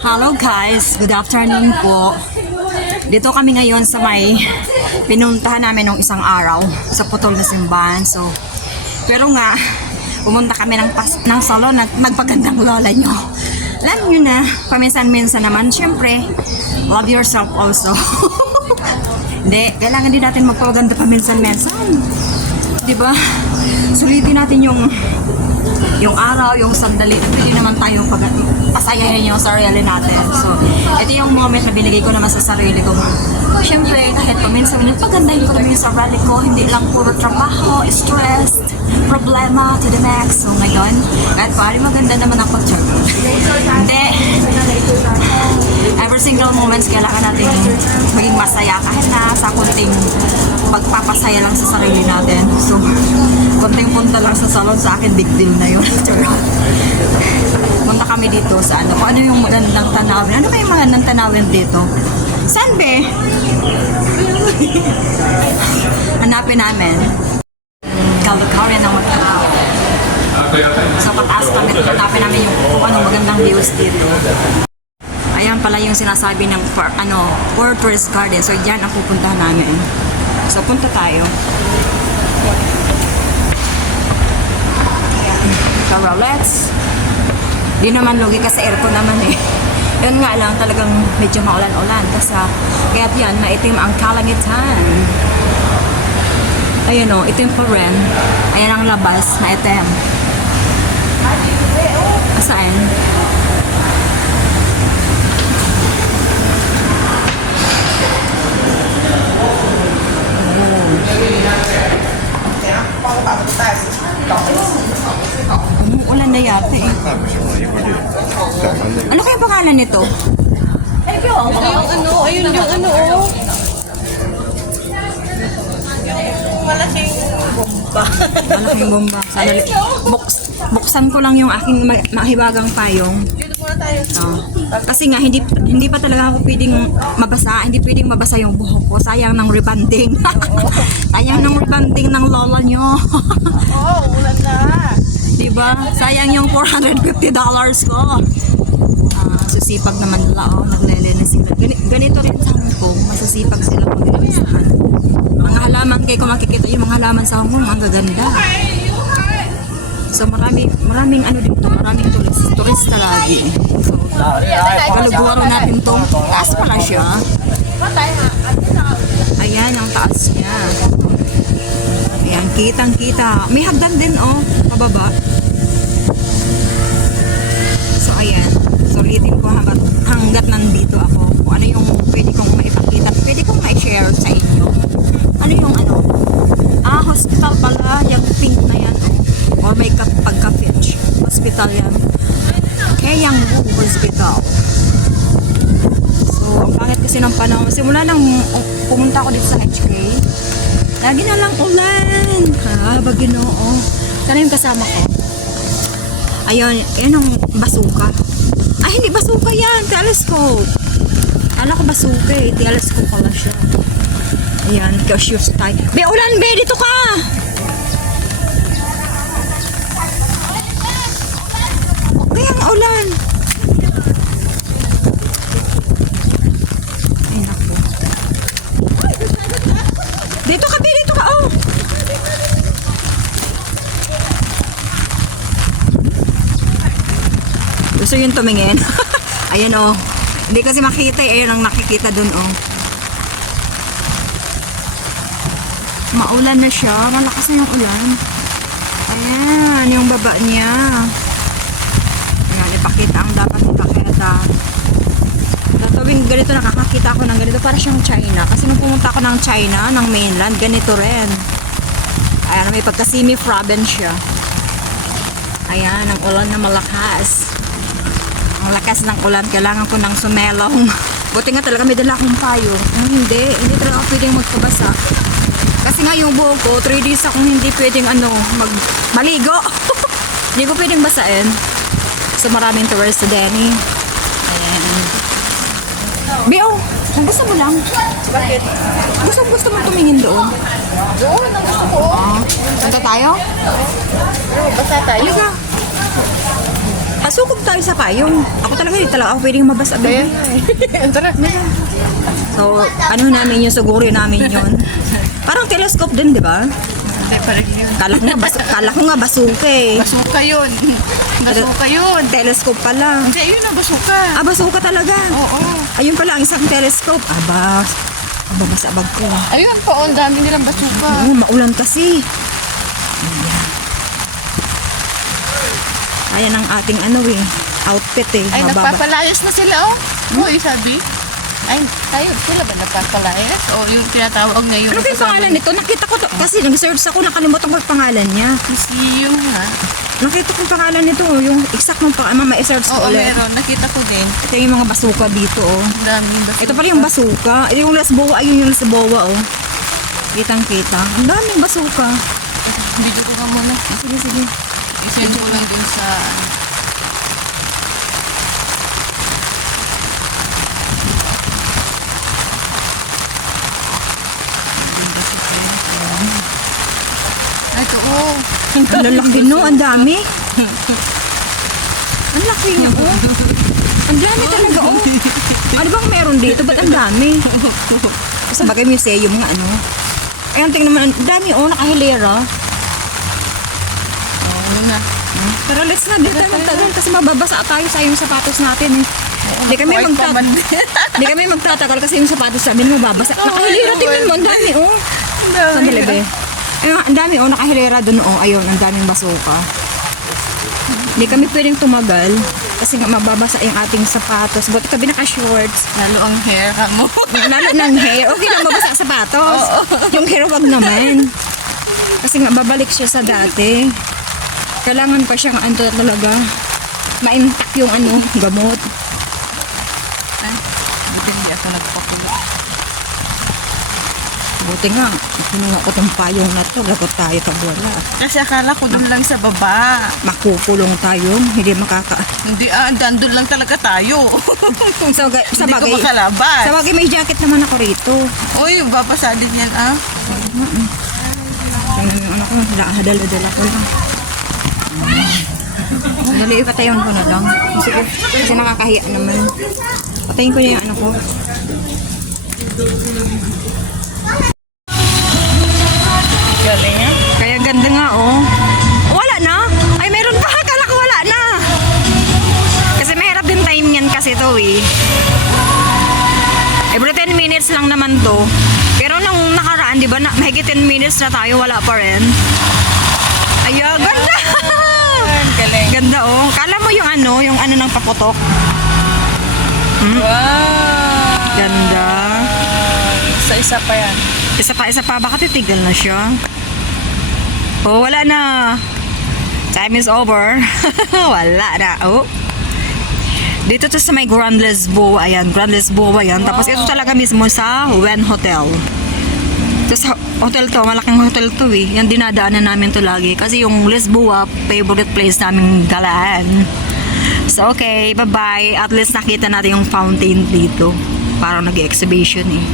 Hello guys, good afternoon po. Dito kami ngayon sa may pinuntahan namin nung isang araw sa putol na simbahan. So, pero nga, pumunta kami ng salon at magpagandang lola nyo. Alam nyo na, paminsan-minsan naman, syempre, love yourself also. Hindi, kailangan din natin magpaganda paminsan-minsan. Diba? Sulitin natin yung araw, yung sandali, pwede naman tayong pasayahin yung sarili natin. So, ito yung moment na binigay ko naman sa sarili ko. Siyempre, kahit paminsan, pagandahin ko naman yung sarili ko, hindi lang puro trabaho, stress, problema to the max. So, ngayon, kahit paano maganda naman ang pag-check. Hindi. Every single moments, kailangan natin maging masaya kahit na sa kunting pagpapasaya lang sa sarili natin. So, kunting punta lang sa salon sa akin, big deal na yun. Punta kami dito sa ano, kung ano yung magandang tanawin. Ano ba yung magandang tanawin dito? Saan be? Hanapin namin. Kalukarian ng magkakaw. So, pataas kami, hanapin namin yung kung anong magandang views dito. Ayan pala yung sinasabi ng Fortress Garden. So, dyan ang pupuntahan namin. So, punta tayo. Tara, let's. Di naman lugi kasi aircon naman eh. Yan nga lang, talagang medyo maulan-ulan. Kaya yan, maitim ang kalangitan. Ayun o, itim pa rin. Ayan ang labas na itim. Saan? Umuulan na yata eh. Ano kaya pangalan nito? Ayun yung ano, oh. Malaking bomba. Malaking bomba. Sandali. Buksan ko lang yung aking mahiwagang payong. Dito muna tayo. Kasi nga, hindi pa talaga ako pwedeng mabasa. Hindi pwedeng mabasa yung buhok ko. Sayang ng rebanding. Sayang ng rebanding ng lola nyo. Ulan na. Diba? Sayang yung $450 ko. Susipag naman nila, naglilinis sila. Ganito rin sa Hong Kong, masasipag sila maglilisan. Mga halaman, kayo kung makikita yung mga halaman sa Hong Kong, ang gaganda. So maraming ano dito, maraming turista lagi. So, kalugwaro natin to. Taas pala siya. Ayan, ang taas niya. Ayan, kitang-kita. May hagdan din, pababa. So, ayan. Sulitin ko hanggat nandito ako. Kung ano yung pwede kong maipakita. Pwede kong ma-share sa inyo. Ano yung ano? Hospital pala. Yung pink na yan. Or may pagka-fitch. Hospital yan. Kaehyangbu Hospital. So, ang pangit kasi ng panahon. Simula nang pumunta ako dito sa HK, lagi na lang ulan. Baginoo. Sana yung kasama ko. Ayun, yan ang basuka. Ay, hindi basuka yan. Telescope. Kala ko basuka eh. Telescope pala siya. Ayan, shoes tayo. Be, ulan be! Dito ka! Kaya ang ulan. Ay, naku. Dito ka, be! Dito ka, Gusto yung tumingin. Ayan Hindi kasi makita eh. Ayan ang nakikita dun Maulan na siya. Malakas na yung ulan. Ayan. Yung baba niya. Ayan. Ipakita ang dapat ipakita. Tuwing ganito nakakakita ako ng ganito. Para siyang China. Kasi nung pumunta ako ng China, ng mainland, ganito rin. Ayan. May pagka-semi province siya. Ayan. Ang ulan na malakas. Ang lakas ng ulan, kailangan ko ng sumelong. Buti nga talaga may dala akong payo. Hindi talaga ako pwedeng magpabasa. Kasi nga yung buhok ko, 3 days akong hindi pwedeng maligo. Hindi ko pwedeng basain. So maraming tourist sa Denny. Ayan. Bio, kung gusto mo lang. Bakit? Gusto mo tumingin doon. Doon, ang gusto ko. Punta tayo? Basta tayo. Liga. Sukob tayo sa payong. Ako talaga, hindi talaga ako pwedeng mabasa. Kaya tara. So, ano namin yun, siguro namin yun. Parang telescope din, di ba? Hindi, parang yun. Kala ko nga basuka eh. Basuka yun. Basuka yun. Telescope pala. Hindi, yun ang basuka. Ah, basuka talaga. Oo. Ayun pala, ang isang telescope. Aba, basa bag ko. Ayun pa, ang dami nilang basuka. Oo, maulan kasi. Ayan ang ating outfit eh. Ay, Mababa. nagpapalayas na sila, oh. Uy, sabi. Ay, tayo, sila ba nagpapalayas? O yung tinatawag na yun. Ano kayong pangalan nito? Nakita ko to. Kasi nag-search ako, nakalimutan ko yung pangalan niya. Museum, ha? Nakita ko yung pangalan nito. Yung exact ng pangalan. Ma-search ko Oo, ulit. meron. Nakita ko din. Ito yung mga basuka dito oh. Ang daming basuka. Ito pala yung basuka. Ito yung lasbowa. Ayun yung lasbowa oh. Kitang-kita. Ang daming basuka. Video ko ka muna. Sige, sige. I-send ko lang dun sa... Ay, ito, oh. Ang lalaki no. Ang dami. Ang laki niya oh. Ang dami talaga oh. Ano bang meron dito? Ba't ang dami? Sa bagay museum nga ano. Ayan, tingnan naman. Ang dami oh. Nakahilera. Oh, yun na. Pero let's na. Dito tayo magtagal kasi mababasa tayo sa yung sapatos natin eh. Hindi kami Hindi kami magtatagal kasi yung sapatos namin mababasa. Nakahilera, tingnan mo. Ang dami oh. Sandali be. Ayun, ang dami oh. Nakahilera dun oh. Ayun, ang daming basuka. Hindi kami pwedeng tumagal kasi nga mababasa yung ating sapatos. Buti kami naka-shorts. Lalo ang hair mo. Lalo ng hair. Okay lang mabasa ang sapatos. Yung hair wag naman. Kasi nga babalik siya sa dati. Kailangan pa siyang ano talaga. Ma-intact yung gamot. Ay, buti hindi ako nagpakulo. Buti nga, kinuha ko tong payong na to. Lagot tayo kabwala. Kasi akala ko dun lang sa baba. Makukulong tayo. Hindi makaka... Hindi, dandun lang talaga tayo. So, sa Hindi ko bagay, makalabas. sa bagay may jacket naman ako rito. Uy, babasa din yan, ah. Tingnan mo yung anak ko. Hadal-hadal ako lang. Dali, ipatayon ko na lang. Sige, kasi nakakahiya naman. Patayin ko na yung ano ko. Galing yan. Kaya ganda nga, oh. Wala na? Ay, meron pa. Akala ko wala na. Kasi mahirap din time yan kasi to, eh. Every 10 minutes lang naman to. Pero nung nakaraan, di ba, mahigit 10 minutes na tayo, wala pa rin. Ay, ganda! Galing. Ganda, oh. Kala mo yung ano ng paputok. Wow. Ganda. Isa-isa pa yan. Isa pa. Baka titigil na siya. Oh, wala na. Time is over. Wala na. Oh. Dito to sa may Grand Lisboa. Ayan, Grand Lisboa yan. Tapos ito talaga mismo sa Wen Hotel. Tapos hotel to, malaking hotel to eh. Yan dinadaanan namin to lagi. Kasi yung Lisboa, favorite place namin galaan. So okay, bye-bye. At least nakita natin yung fountain dito. Parang nag-exhibition eh.